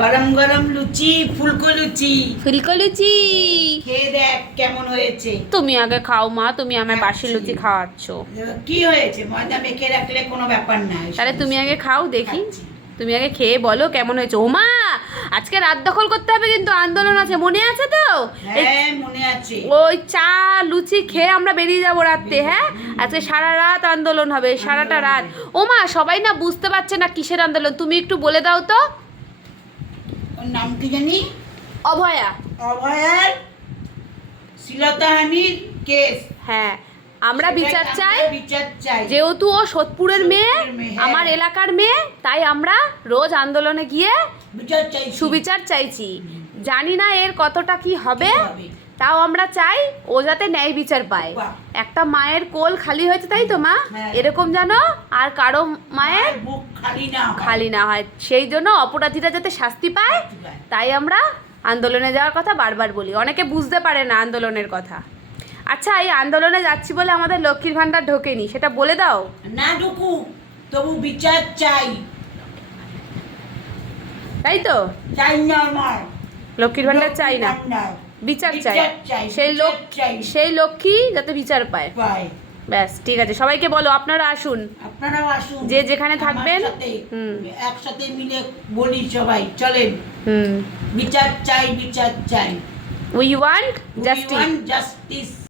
গরম গরম লুচি, ফুলকো লুচি। ফুলকো লুচি খেয়ে দেখ কেমন হয়েছে। তুমি আগে খাও মা, তুমি আমায় বাসি খাচ্ছি। লুচি খাওয়াচ্ছ। কি হয়েছে, ময়দা মেখে রাখলে কোনো ব্যাপার না। তাহলে তুমি আগে খাও দেখি, খাচ্ছি। তুমি আগে খেয়ে বলো কেমন হয়েছে। ও মা, আজকে রাত দখল করতে হবে কিন্তু, আন্দোলন আছে, মনে আছে তো? হ্যাঁ মনে আছে। ওই চা লুচি খেয়ে আমরা বেরিয়ে যাবো রাত্রে। হ্যাঁ, আজকে সারা রাত আন্দোলন হবে, সারাটা রাত। ও মা, সবাই না বুঝতে পারছে না কিসের আন্দোলন, তুমি একটু বলে দাও তো। ওর নাম কি জানি? অভয়া। অভয়ার শ্লীলতাহানির কেস। হ্যাঁ, আমরা বিচার সেটাই চাই। আমরা বিচার চাই। যেহেতু ও সোদপুরের মেয়ে, হ্যাঁ। আমার এলাকার মেয়ে, তাই আমরা রোজ আন্দোলনে গিয়ে বিচার চাই, সুবিচার চাইছি। জানি না এর কতটা কি হবে, কি হবে। তাও আমরা চাই ও যাতে ন্যায় বিচার পায়। বাহ। একটা মায়ের কোল খালি হয়েছে, তাই তো মা? হ্যাঁ। এরকম যেন আর কারো মায়ের বুক খালি না হয়। খালি না হয়, সেই জন্য অপরাধীরা যাতে শাস্তি পায়, শাস্তি পায়। তাই আমরা আন্দোলনে যাওয়ার কথা বারবার বলি। অনেকে বুঝতে পারে না আন্দোলনের কথা। আচ্ছা, এই আন্দোলনে যাচ্ছি বলে আমাদের লক্ষ্মীর ভাণ্ডার ঢোকেনি, সেটা বলে দাও। না ঢুকু, তবু বিচার চাই। তাই তো, চাই না আমার লক্ষ্মীর ভাণ্ডার চাই না, ভাণ্ডার। বিচার বিচার চাই। চাই, সেই বিচার চাই। সেই লক্ষ্মী যাতে বিচার পায়। পাই। ব্যাস, ঠিক আছে, সবাইকে বলো আপনারা আসুন। আপনারাও আসুন, যে যেখানে আমার থাকবেন। সাথে হুম। একসাথে মিলে বলি সবাই, চলেন। হুম, বিচার চাই, বিচার চাই। We want We justice. want justice.